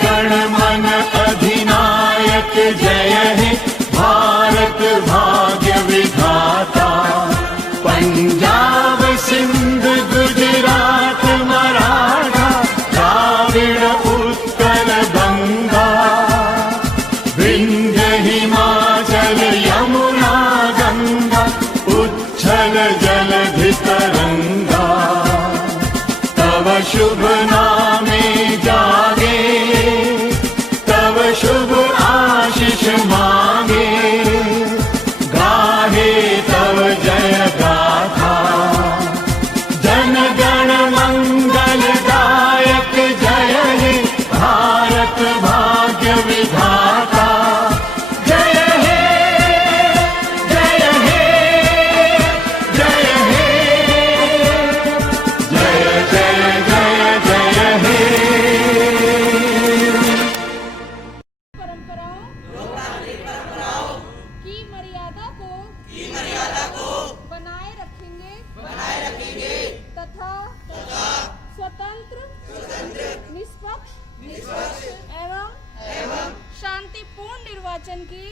गण मन अधिनायक जय हे भारत भाग्य विधाता। पंजाब सिंध गुजरात मराठा द्राविड़ उत्कल गंगा, विंध्य हिमाचल यमुना गंगा उच्छल जलधि तरंगा। तव शुभ नामे जागे, तव शुभ आशीष मांगे, गाहे तव जय गाथा। जन गण मंगल दायक जय हे भारत भाग्य विधाता। जय हे जय हे जय हे जय जय जय जय हे। परंपराओं की मर्यादा को बनाए रखेंगे तथा स्वतंत्र निष्पक्ष एवं शांतिपूर्ण निर्वाचन की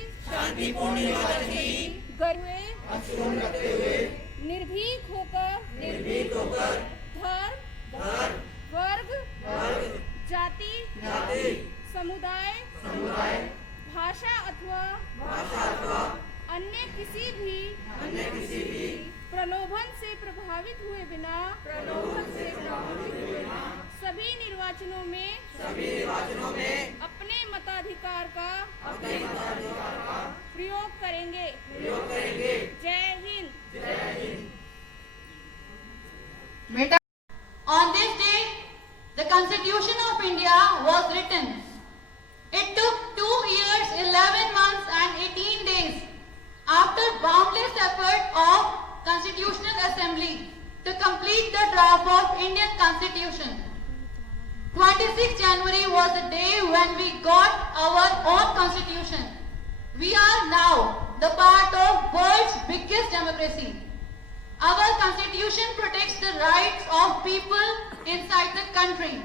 रखते हुए निर्भीक होकर धर्म वर्ग जाति समुदाय भाषा अथवा अन्य किसी भी प्रलोभन से प्रभावित हुए बिना सभी निर्वाचनों में अपने मताधिकार का प्रयोग करेंगे। जय Hind. On this day, the Constitution of India was written. It took 2 years, 11 months and 18 days after boundless effort of Constitutional Assembly to complete the draft of Indian Constitution. 26 January was the day when we got our own Constitution. We are now the part of world's biggest democracy. Our Constitution protects the rights of people inside the country.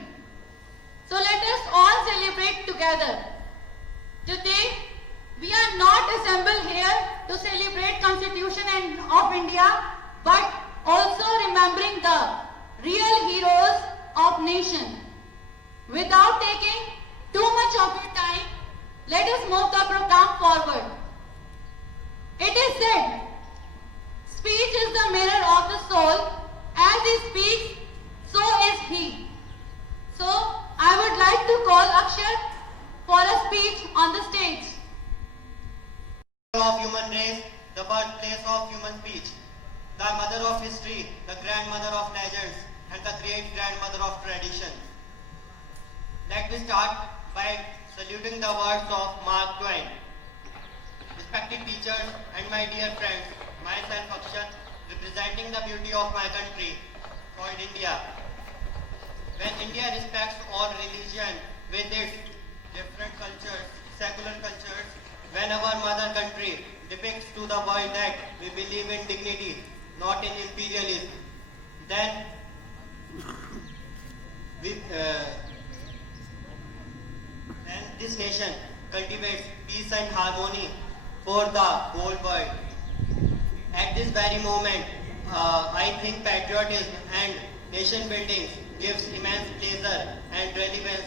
So let us all celebrate together. Today, we are not assembled here to celebrate Constitution of India, but also remembering the real heroes of nation. Without taking too much of your time, let us move the program forward. It is said, speech is the mirror of the soul. As he speaks, so is he. So, I would like to call Akshar for a speech on the stage. Of human race, the birthplace of human speech, the mother of history, the grandmother of legends, and the great-grandmother of tradition. Let me start by saluting the words of Mark Twain. Respected teachers and my dear friends, myself Akshar, representing the beauty of my country called India. When India respects all religion with its different cultures, secular cultures, when our mother country depicts to the world that we believe in dignity, not in imperialism, then and this nation cultivates peace and harmony for the whole world. At this very moment, I think patriotism and nation building gives immense pleasure and relevance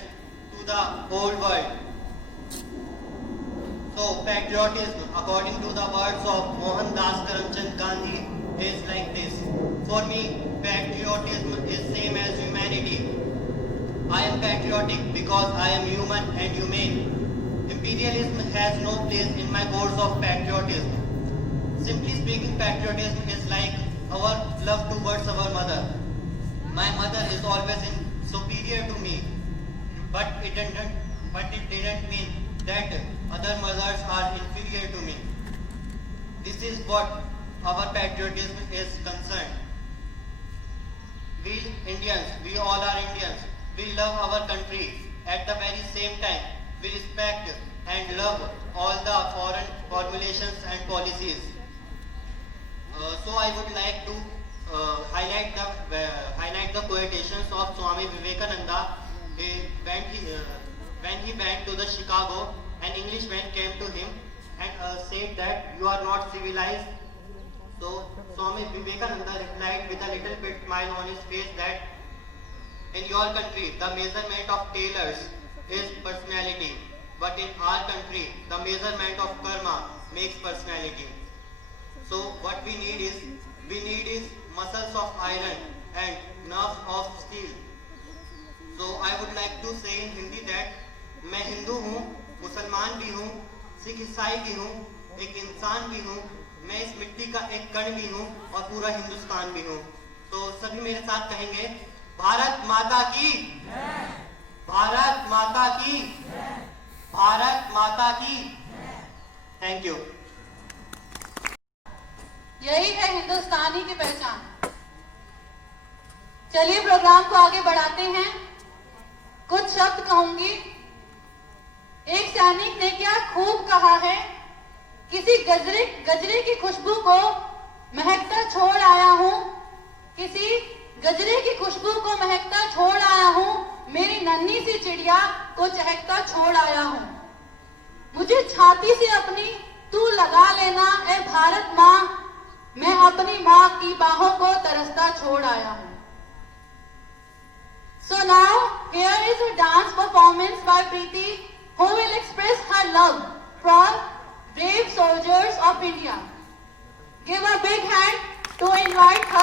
to the whole world. So patriotism, according to the words of Mohandas Karamchand Gandhi, is like this. For me, patriotism is same as humanity. I am patriotic because I am human and humane. Imperialism has no place in my course of patriotism. Simply speaking, patriotism is like our love towards our mother. My mother is always superior to me, but it didn't mean that other mothers are inferior to me. This is what our patriotism is concerned. We Indians, we all are Indians. We love our country. At the very same time, we respect and love all the foreign formulations and policies. So I would like to highlight the quotations of Swami Vivekananda. When he went to the Chicago, an Englishman came to him and said that you are not civilized. So Swami Vivekananda replied with a little bit smile on his face that in your country the measurement of tailors is personality, but in our country the measurement of karma makes personality. So what we need is muscles of iron and nerves of steel. So I would like to say in Hindi that मैं हिंदू हूँ, मुसलमान भी हूँ, सिख ईसाई भी हूँ, एक इंसान भी हूँ, मैं इस मिट्टी का एक कण भी हूँ और पूरा हिंदुस्तान भी हूँ. तो सभी मेरे साथ कहेंगे भारत माता की, भारत माता की, भारत माता की. Thank you. यही है हिंदुस्तानी की पहचान. चलिए प्रोग्राम को आगे बढ़ाते हैं. कुछ शब्द कहूंगी. एक सैनिक ने क्या खूब कहा है, किसी गजरे की खुशबू को महकता छोड़ आया हूं, किसी गजरे की खुशबू को महकता छोड़ आया हूं, मेरी नन्ही सी चिड़िया को चहकता छोड़ आया हूं. मुझे छाती से अपनी तू लगा लेना ए भारत माँ, मैं अपनी माँ की बाहों को तरसता छोड़ आया हूं. So now here is a dance performance by Preeti, who will express her love for brave soldiers of India. Give a big hand to invite her.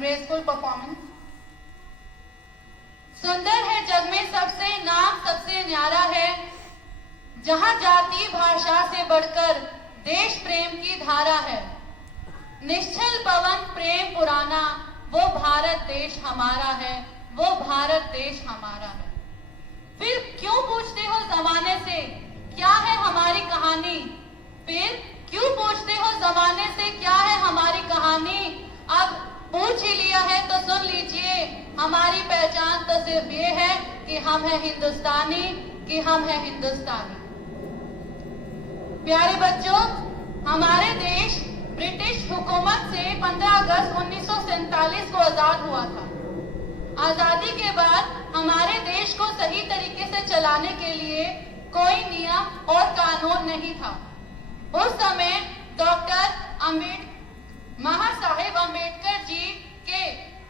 graceful performance. सुंदर है जग में सबसे नाम सबसे न्यारा है, जहां जाति भाषा से बढ़कर देश प्रेम की धारा है। निश्चल पवन प्रेम पुराना, वो भारत देश हमारा है, वो भारत देश हमारा है। फिर क्यों पूछते हो जमाने से क्या है हमारी कहानी? फिर क्यों पूछते हो जमाने से क्या है हमारी कहानी? अब पूछ ही लिया है तो सुन लीजिए, हमारी पहचान तो सिर्फ ये है कि हम हैं हिंदुस्तानी, कि हम हैं हिंदुस्तानी। प्यारे बच्चों, हमारे देश ब्रिटिश हुकूमत से 15 अगस्त 1947 को आजाद हुआ था। आजादी के बाद हमारे देश को सही तरीके से चलाने के लिए कोई नियम और कानून नहीं था। उस समय डॉक्टर महासाहेब अम्बेडकर जी के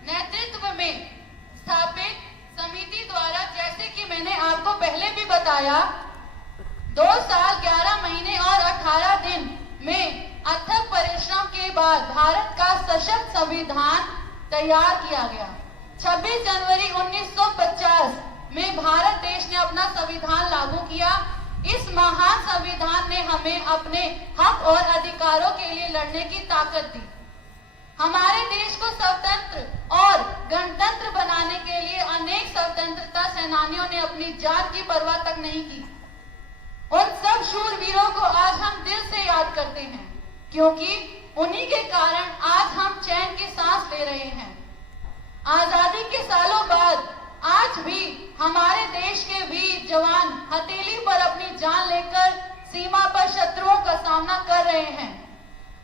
नेतृत्व में स्थापित समिति द्वारा, जैसे कि मैंने आपको पहले भी बताया, 2 साल 11 महीने और 18 दिन में अथक परिश्रम के बाद भारत का सशक्त संविधान तैयार किया गया। 26 जनवरी 1950 में भारत देश ने अपना संविधान लागू किया। इस महान संविधान ने हमें अपने हक और अधिकारों के लिए लड़ने की ताकत दी। हमारे देश को स्वतंत्र और गणतंत्र बनाने के लिए अनेक स्वतंत्रता सेनानियों ने अपनी जान की परवाह तक नहीं की। उन सब शूरवीरों को आज हम दिल से याद करते हैं, क्योंकि उन्हीं के कारण आज हम चैन की सांस ले रहे हैं। आजादी के सालों बाद आज भी हमारे देश के वीर जवान हथेली पर अपनी जान लेकर सीमा पर शत्रुओं का सामना कर रहे हैं।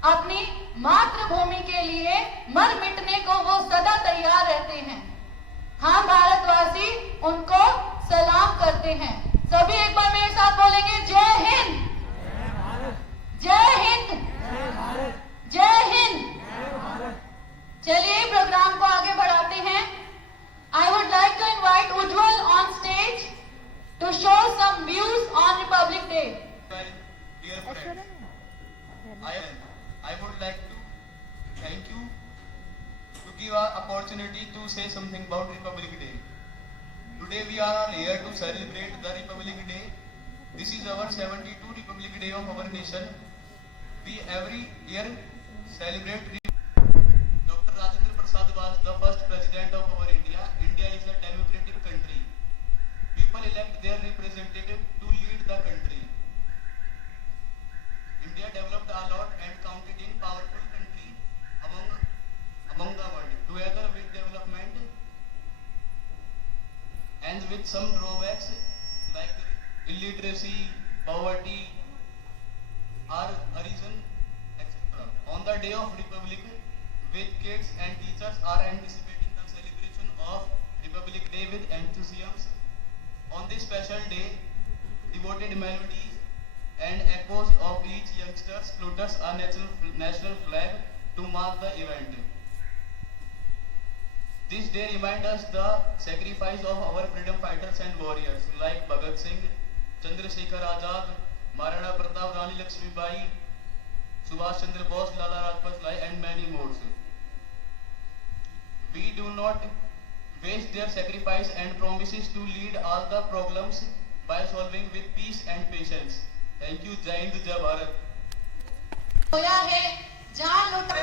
अपनी मातृभूमि के लिए मर मिटने को वो सदा तैयार रहते हैं। हम भारतवासी उनको सलाम करते हैं। सभी एक बार मेरे साथ बोलेंगे, जय हिंद, जय हिंद, जय हिंद। चलिए प्रोग्राम को आगे बढ़ाते हैं। I would like to invite Ujjwal on stage to show some views on Republic Day. Well, dear friends, I would like to thank you to give an opportunity to say something about Republic Day. Today we are all here to celebrate the Republic Day. This is our 72nd Republic Day of our nation. We every year celebrate. Dr. Rajendra Prasad was the first president of our India. India is a democratic country. People elect their representative to lead the country. India developed a lot and counted in powerful country among the world. Together with development and with some drawbacks like illiteracy, poverty, are arisen, etc. On the day of Republic, with kids and teachers are anticipating the celebration of Republic Day with enthusiasm. On this special day, devoted melodies and echoes of each youngster flutters a national flag to mark the event. This day reminds us the sacrifice of our freedom fighters and warriors like Bhagat Singh, Chandrasekhar Azad, Maharana Pratap, Rani Lakshmibai, Subhash Chandra Bose, Lala Rajpat Rai, and many more. We do not waste their sacrifice and promises to lead all the problems by solving with peace and patience. Thank you. Jai Hind, Jai Bharat. होया है जान लुटा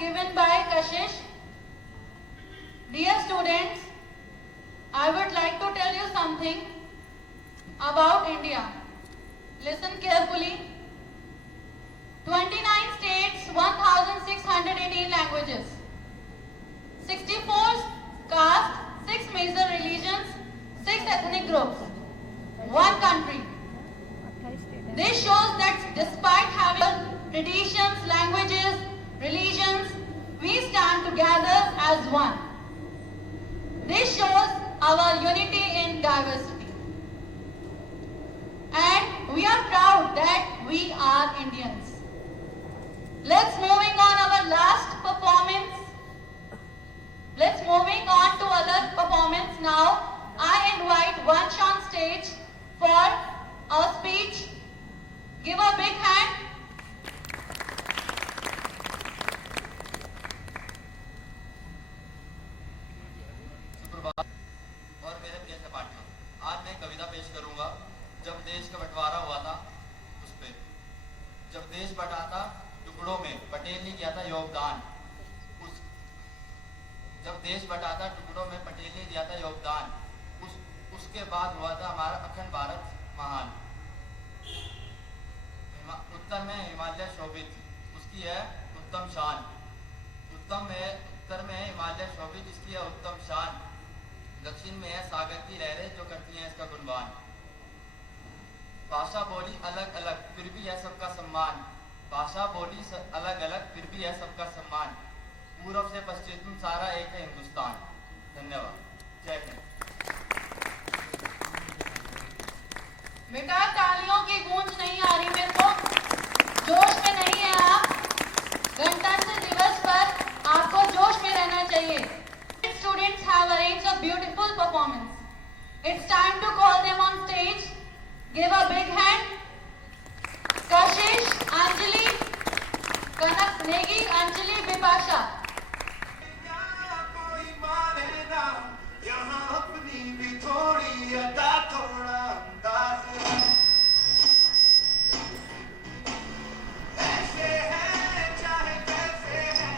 given by Kashish. Dear students, I would like to tell you something about India. Listen carefully. 29 states, 1,618 languages, 64 castes, 6 major religions, 6 ethnic groups, 1 country. This shows that despite having traditions, languages, religions, we stand together as one. This shows our unity in diversity. And we are proud that we are Indians. Let's moving on our last performance. Let's moving on to other performance now. I invite Vansh on stage for a speech. Give a big hand. सुप्रभात और मेरे प्रिय सहपाठियों, आज मैं कविता पेश करूंगा। जब देश का बंटवारा हुआ था उस पे। जब देश बटा था टुकड़ों में, पटेल ने किया था योगदान। जब देश बटा था टुकड़ों में, पटेल ने दिया था योगदान। उसके बाद हुआ था हमारा अखंड भारत महान। उत्तर में हिमालय शोभित, उसकी है उत्तम शान। उत्तर में हिमालय शोभित, इसकी है उत्तम शान। दक्षिण में है सागर की लहरें जो करती हैं इसका गुणगान। भाषा बोली अलग अलग फिर भी है सबका सम्मान। भाषा बोली अलग अलग फिर भी है सबका सम्मान। पूर्व से पश्चिम सारा एक है हिंदुस्तान। धन्यवाद। जय हिंद। बेटा तालियों की गूंज नहीं आ रही मेरे को, जोश में नहीं है आप। गणतंत्र दिवस पर आपको जोश में रहना चाहिए। Students have arranged a beautiful performance. It's time to call them on stage. Give a big hand. Kashish, Anjali, Kanak, Negi, Anjali, Bipasha. कोई माने ना यहाँ अपनी भी थोड़ी अदा थोड़ा अंदाज है। ऐसे हैं चाहे कैसे हैं,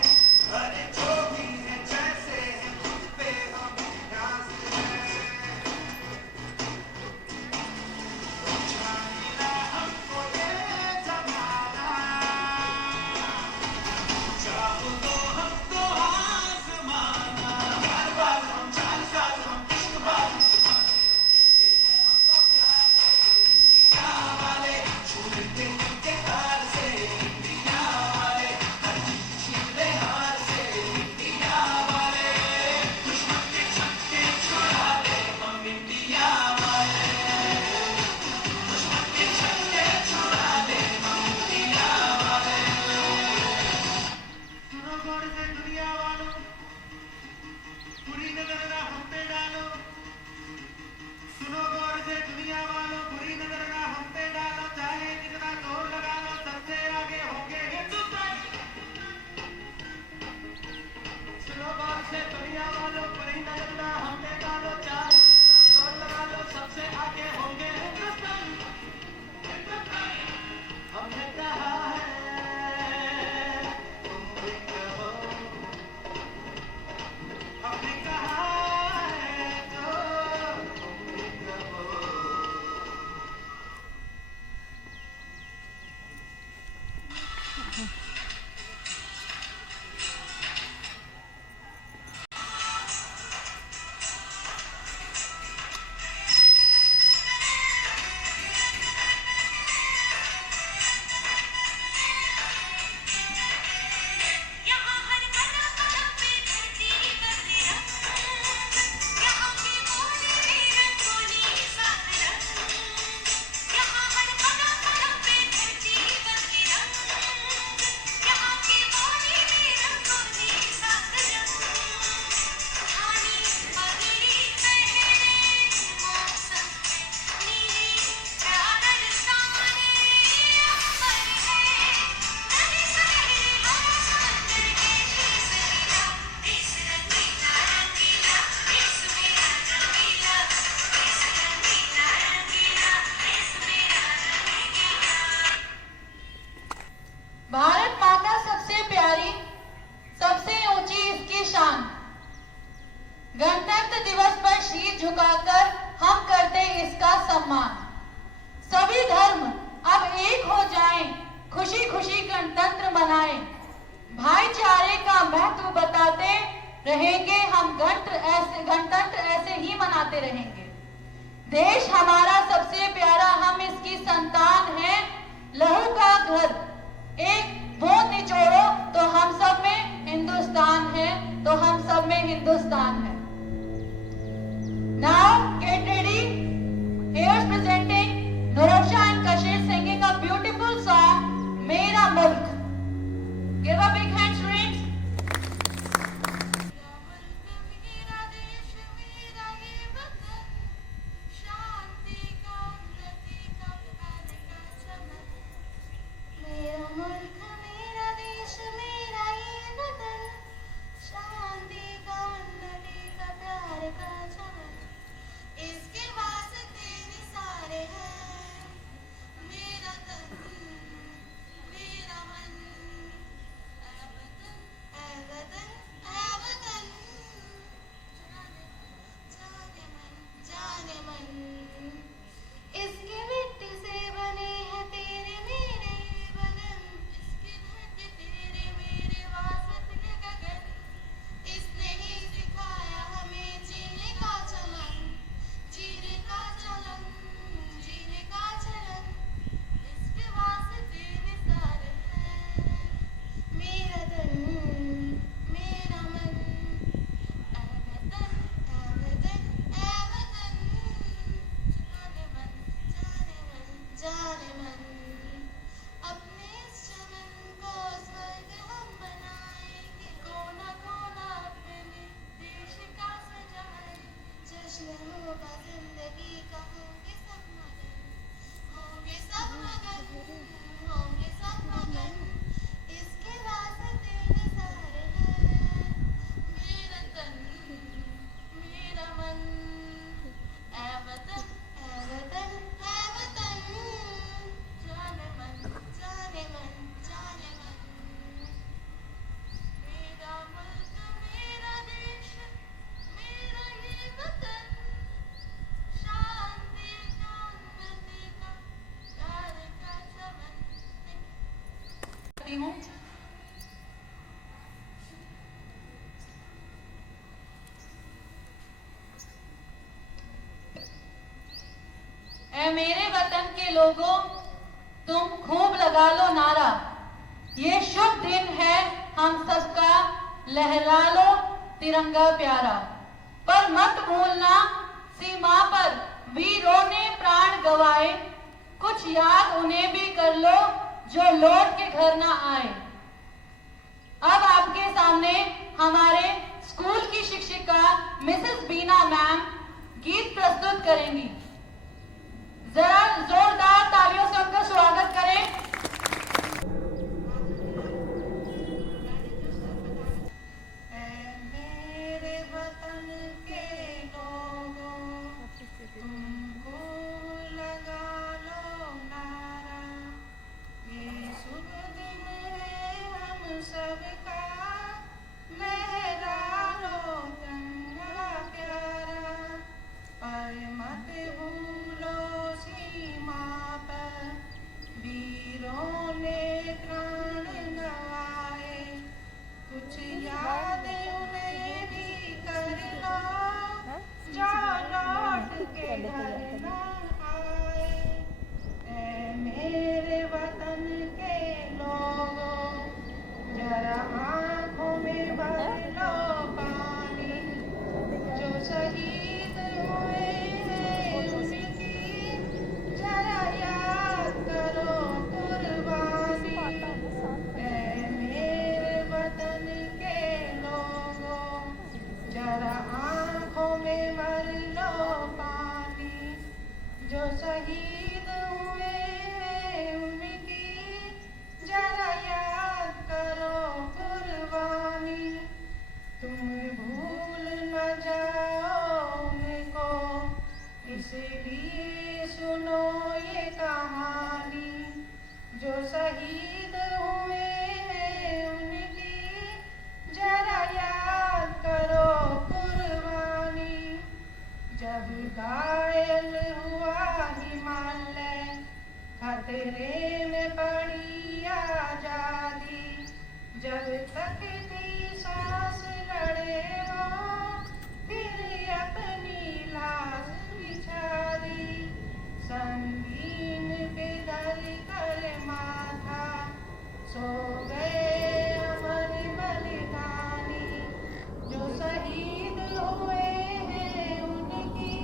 अरे जो भी है जैसे हैं, खुद पे हम नाज है। जानिना हमको ये जमाना, चाहो तो हम गणतंत्र दिवस पर शीश झुकाकर हम करते इसका सम्मान। सभी धर्म अब एक हो जाएं, खुशी खुशी गणतंत्र मनाएं। भाईचारे का महत्व बताते रहेंगे हम, गणतंत्र ऐसे ही मनाते रहेंगे। देश हमारा सबसे प्यारा, हम इसकी संतान हैं, लहू का घर। एक बूंद निचोड़ो तो हम सब में हिंदुस्तान है, तो हम सब में हिंदुस्तान है। Now get ready. Here's presenting Nurafsha and Kashir singing a beautiful song, Mera Mulk. Give a big hand, students. मेरा मुल्क मेरा देश मेरा ये वतन, शांति का उन्नति का प्यार का चमन, इसके वास्ते निसारे हैं। मेरा तन मेरा मन, ऐ वतन ऐ वतन ऐ वतन, जाने मन जाने मन, इसकी मिट्टी से बने हैं तेरे मेरे बदन, इसकी धरती तेरे मेरे वास्ते के गगन, इसने ही सिखाया हमें जीने का चलन, जीने का चलन, जीने का चलन, इसके वास्ते निसार है। मेरा तन मेरा मन, ऐ वतन ऐ वतन ऐ वतन, जाने मन जाने मन, अपने इस चमन को स्वर्ग हम बनाएंगे, कोना कोना अपने देश का सजाए, जश्न होगा जिंदगी का, होंगे सब मगन, होंगे सब मगन, होंगे सब मगन, इसके वास्ते निसार है। मेरा तन मेरा मन, ऐ वतन ऐ वतन ऐ वतन, जाने मन जाने मन जाने मन, मेरा मुल्क मेरा देश मेरा ये वतन, शांति का उन्नति का प्यार का चमन। हूँ ऐ मेरे वतन के लोगों, तुम खूब लगा लो नारा, ये शुभ दिन है हम सबका, लहरा लो तिरंगा प्यारा। पर मत भूलना सीमा पर वीरों ने प्राण गवाए, कुछ याद उन्हें भी कर लो जो लौट के घर ना आए। अब आपके सामने हमारे स्कूल की शिक्षिका मिसेस बीना मैम गीत प्रस्तुत करेंगी। जरा जोरदार तालियों से उनका स्वागत करें। मेरे वतन के लोगों, तुमको लगा लो नारा, ये शुभ दिन है हम सबका, लहरा लो तिरंगा प्यारा। पर मत भूलो सीमा पर वीरों ने प्राण गवाए, कुछ याद उन्हें भी कर लो जो लौट के घर न आए। ऐ मेरे वतन के लोगों, जरा आंखों में भर लो पानी, जो शहीद हुए हैं उनकी जरा याद करो कुर्बानी। जब तक थी सांस लड़े वो फिर अपनी लाश बिछा दी। संगीन पे धर कर माथा सो गए अमर बलिदानी। जो शहीद हुए हैं उनकी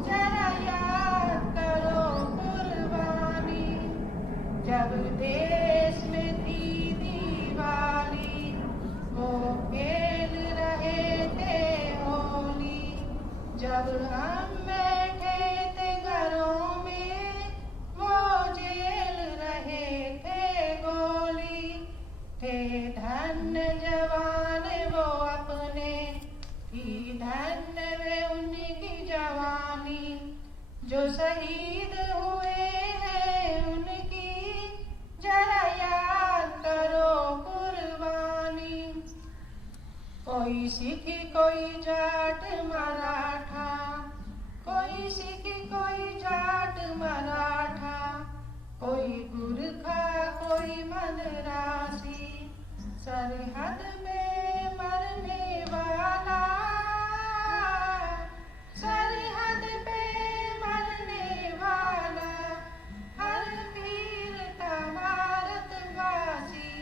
जरा याद करो कुर्बानी। जब देश में थी दिवाली वो खेल रहे थे होली। जब हम बैठे थे घरों में वो जेल रहे थे गोली। थे धन्य जवान वो अपने ही धन्य वे उनकी जवानी। जो शहीद हुए हैं उनकी जरा याद करो कुर्बानी। कोई सिख कोई जाट मराठा, कोई सिख कोई जाट मराठा, कोई गुरखा कोई मदरासी। सरहद में मरने वाला, सरहद पे मरने वाला, हर वीर था भारतवासी।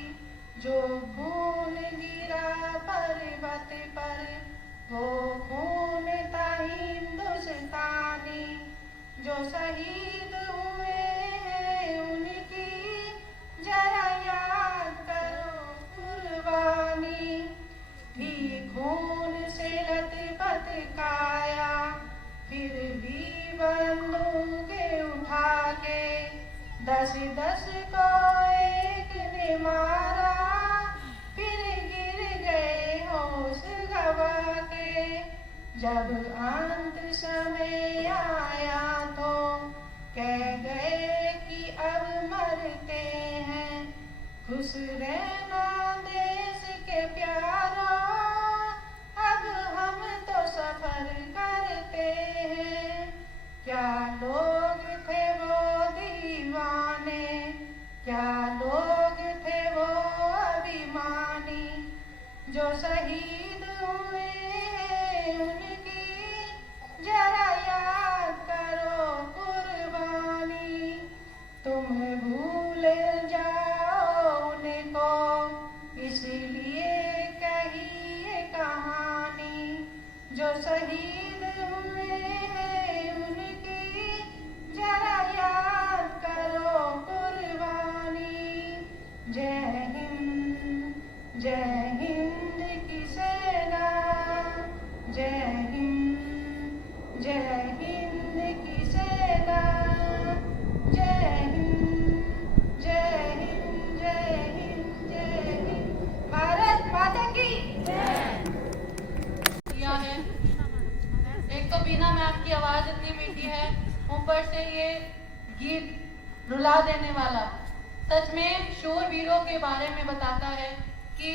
जो खून गिरा पर्वत पर वो खून था हिंदुस्तानी। जो शहीद हुए हैं उनकी जरा याद करो कुर्बानी। भी खून से लथपथ काया फिर भी बंदूकें उठा के 10-10 को एक ने मारा। फिर गिर गए होश गवा के। जब अंत समय आया तो कह गए कि अब मरते हैं। खुश रहना देश के प्यारों, अब हम तो सफर करते हैं। क्या लोग थे वो दीवाने, क्या लोग थे वो अभिमानी। जो शहीद हुए हैं उनकी जरा याद करो कुर्बानी। तुम भूल जाओ उनको इसलिए कही ये कहानी। जो शहीद हुए हैं उनकी जरा याद करो कुर्बानी। जय हिंद, जय हिंद की सेना, जय हिंद, जय हिंद की सेना, जय हिंद, जय हिंद, जय हिंद, जय हिंद। भारत माता की किया है। एक तो बीना मैम की आवाज इतनी मीठी है, ऊपर से ये गीत रुला देने वाला। सच में शूरवीरों के बारे में बताता है कि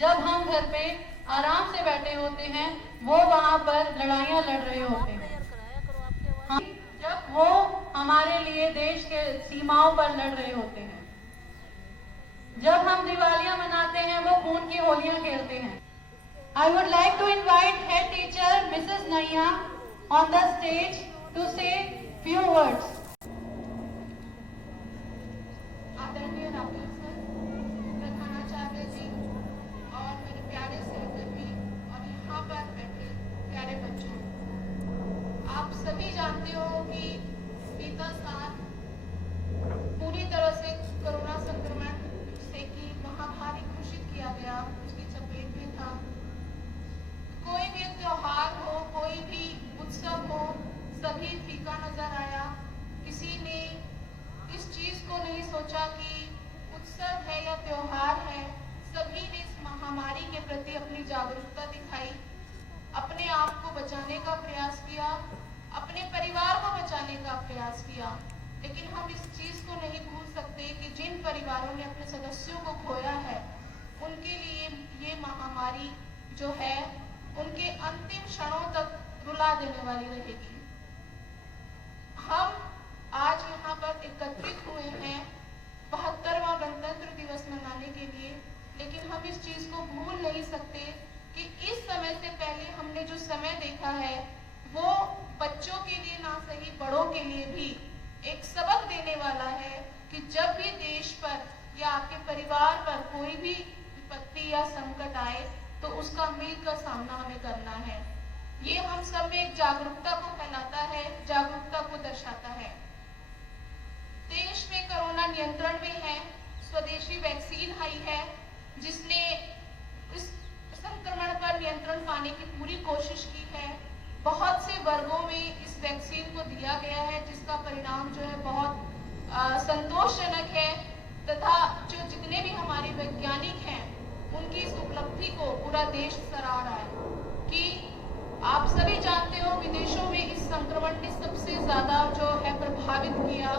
जब हम घर पे आराम से बैठे होते हैं वो वहां पर लड़ाइयां लड़ रहे होते हैं। जब वो हमारे लिए देश के सीमाओं पर लड़ रहे होते हैं। जब हम दिवालियां मनाते हैं वो खून की होलियां खेलते हैं। I would like to invite head teacher Mrs. Naiya on the stage to say few words. आदरणीय राहुल सर, प्रधानाचार्य जी और मेरे प्यारे सहकर्मी और यहाँ पर बैठे प्यारे बच्चों, आप सभी जानते हो कि बीता साल पूरी तरह से कोरोना संक्रमण से की महामारी घोषित किया गया, उसकी चपेट में था। कोई भी त्योहार हो, कोई भी उत्सव हो, सभी फीका नजर आया। किसी ने इस चीज को नहीं सोचा कि उत्सव है या त्योहार है। सभी ने इस महामारी के प्रति अपनी जागरूकता दिखाई, अपने आप को बचाने का प्रयास किया, अपने परिवार को बचाने का प्रयास किया। लेकिन हम इस चीज को नहीं भूल सकते कि जिन परिवारों ने अपने सदस्यों को खोया है, उनके लिए ये महामारी जो है उनके अंतिम क्षणों तक रुला देने वाली रहेगी। हम आज यहाँ पर एकत्रित हुए हैं 72वां गणतंत्र दिवस मनाने के लिए, लेकिन हम इस चीज को भूल नहीं सकते कि इस समय से पहले हमने जो समय देखा है वो बच्चों के लिए ना सही बड़ों के लिए भी एक सबक देने वाला है कि जब भी देश पर या आपके परिवार पर कोई भी विपत्ति या संकट आए तो उसका मिलकर सामना हमें करना है। ये हम सब में एक जागरूकता को फैलाता है, जागरूकता को दर्शाता है। देश में कोरोना नियंत्रण में है, स्वदेशी वैक्सीन आई है जिसने इस संक्रमण पर नियंत्रण पाने की पूरी कोशिश की है। बहुत से वर्गों में इस वैक्सीन को दिया गया है जिसका परिणाम जो है बहुत संतोषजनक है तथा जो जितने भी हमारे वैज्ञानिक हैं उनकी इस उपलब्धि को पूरा देश सराह रहा है कि आप सभी जानते हो विदेशों में इस संक्रमण ने सबसे ज्यादा जो है प्रभावित किया,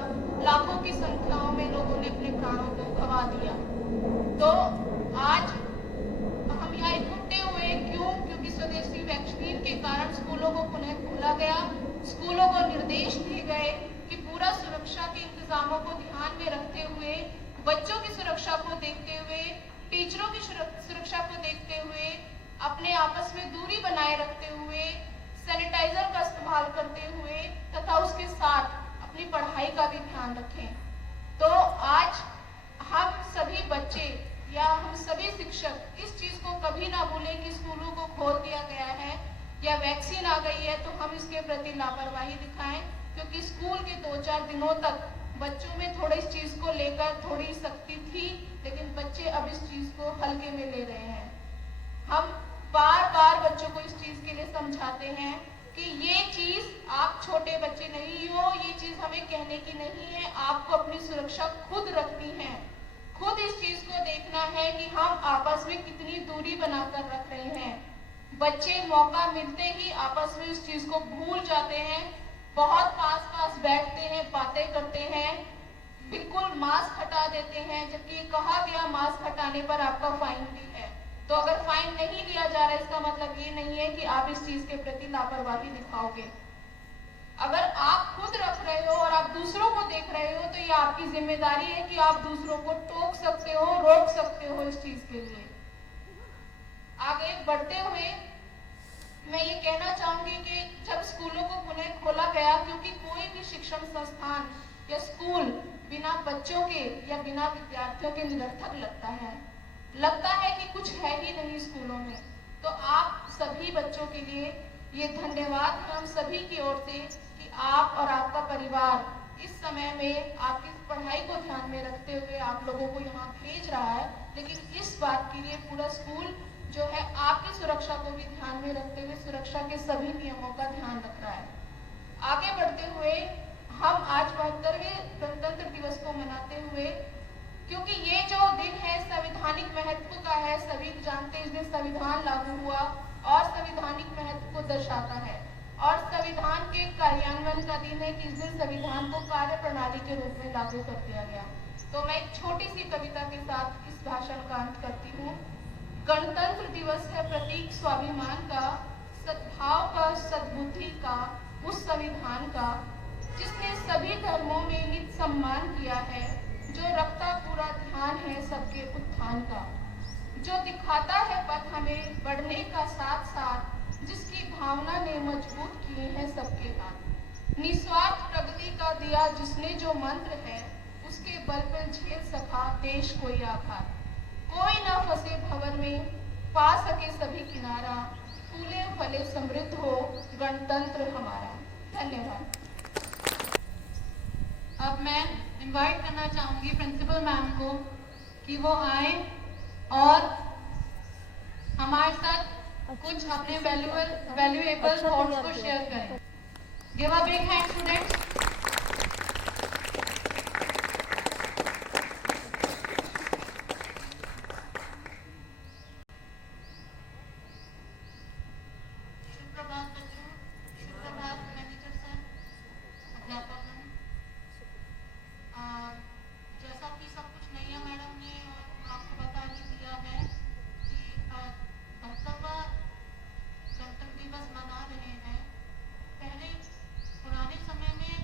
लाखों की संख्याओं में लोगों ने अपने प्राणों को गंवा दिया। तो आज हम यहाँ इकट्ठे हुए क्यों? क्योंकि स्वदेशी वैक्सीन के कारण स्कूलों को पुनः खोला गया, स्कूलों को निर्देश दिए गए कि पूरा सुरक्षा के इंतजामों को ध्यान में रखते हुए, बच्चों की सुरक्षा को देखते हुए, टीचरों की सुरक्षा को देखते हुए, अपने आपस में दूरी बनाए रखते हुए, सैनिटाइजर का इस्तेमाल करते हुए तथा उसके साथ अपनी पढ़ाई का भी ध्यान रखें। तो आज हम सभी बच्चे या हम सभी शिक्षक इस चीज को कभी ना भूलें कि स्कूलों को खोल दिया गया है या वैक्सीन आ गई है तो हम इसके प्रति लापरवाही दिखाएं, क्योंकि स्कूल के 2-4 दिनों तक बच्चों में थोड़ी इस चीज को लेकर थोड़ी सख्ती थी, लेकिन बच्चे अब इस चीज को हल्के में ले रहे हैं। हम बार बार बच्चों को इस चीज के लिए समझाते हैं कि ये चीज आप छोटे बच्चे नहीं हो, ये चीज हमें कहने की नहीं है, आपको अपनी सुरक्षा खुद रखनी है, खुद इस चीज को देखना है कि हम आपस में कितनी दूरी बनाकर रख रहे हैं। बच्चे मौका मिलते ही आपस में इस चीज को भूल जाते हैं, बहुत पास पास बैठते हैं, बातें करते हैं, बिल्कुल मास्क हटा देते हैं, जबकि कहा गया मास्क हटाने पर आपका फाइन भी है। तो अगर फाइन नहीं लिया जा रहा है इसका मतलब ये नहीं है कि आप इस चीज के प्रति लापरवाही दिखाओगे। अगर आप खुद रख रहे हो और आप दूसरों को देख रहे हो तो ये आपकी जिम्मेदारी है कि आप दूसरों को टोक सकते हो, रोक सकते हो इस चीज के लिए। आगे बढ़ते हुए मैं ये कहना चाहूंगी कि जब स्कूलों को पुनः खोला गया, क्योंकि कोई भी शिक्षण संस्थान या स्कूल बिना बच्चों के या बिना विद्यार्थियों के निरर्थक लगता है कि कुछ है ही नहीं स्कूलों में। तो आप सभी बच्चों के लिए ये धन्यवाद है हम सभी की ओर से कि आप और आपका परिवार इस समय में आपकी पढ़ाई को ध्यान में रखते हुए आप लोगों को यहाँ भेज रहा है, लेकिन इस बात के लिए पूरा स्कूल जो है आपकी सुरक्षा को भी ध्यान में रखते हुए सुरक्षा के सभी नियमों का ध्यान रख रहा है। आगे बढ़ते हुए हम आज 72वें गणतंत्र दिवस को मनाते हुए, क्योंकि ये जो दिन है संवैधानिक महत्व का है, सभी जानते हैं इस दिन संविधान लागू हुआ और संवैधानिक महत्व को दर्शाता है और संविधान के कार्यान्वयन का दिन है कि इस दिन संविधान को कार्य प्रणाली के रूप में लागू कर दिया गया। तो मैं एक छोटी सी कविता के साथ इस भाषण का अंत करती हूँ। गणतंत्र दिवस है प्रतीक स्वाभिमान का, सद्भाव का, सद्बुद्धि का, उस संविधान का जिसने सभी धर्मों में नित सम्मान किया है, जो रखता पूरा ध्यान है सबके उत्थान का, जो दिखाता है पथ हमें बढ़ने का साथ साथ, जिसकी भावना ने मजबूत किए हैं सबके हाथ। निस्वार्थ प्रगति का दिया जिसने जो मंत्र है, उसके बल पर झेल सका देश कोई आघात। कोई ना फंसे भंवर में, पा सके सभी किनारा, फूले फले समृद्ध हो गणतंत्र हमारा। धन्यवाद। अब मैं इनवाइट करना चाहूंगी प्रिंसिपल मैम को कि वो आए और हमारे साथ कुछ अपने वैल्यूएबल थॉट्स को शेयर करें। Give a big hand students. गणतंत्र दिवस मना रहे हैं। पहले पुराने समय में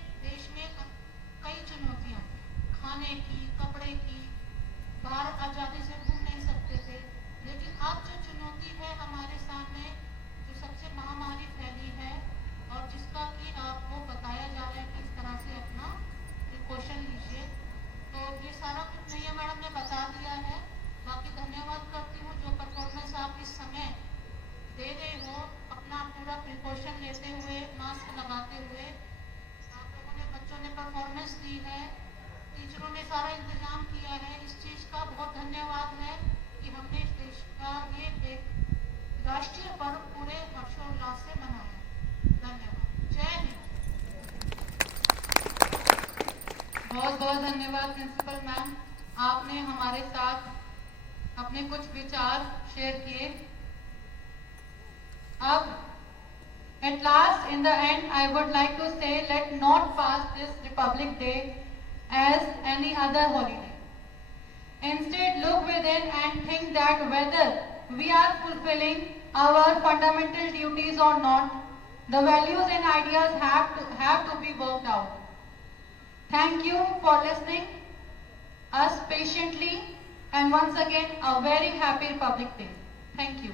धन्यवाद प्रिंसिपल मैम, आपने हमारे साथ अपने कुछ विचार शेयर किए। अब at last, in the end, I would like to say, let not pass this Republic Day as any other holiday. Instead, look within and think that whether we are fulfilling our fundamental duties or not, the values and ideas have to be worked out. Thank you for listening us patiently, and once again, a very happy Republic Day. Thank you.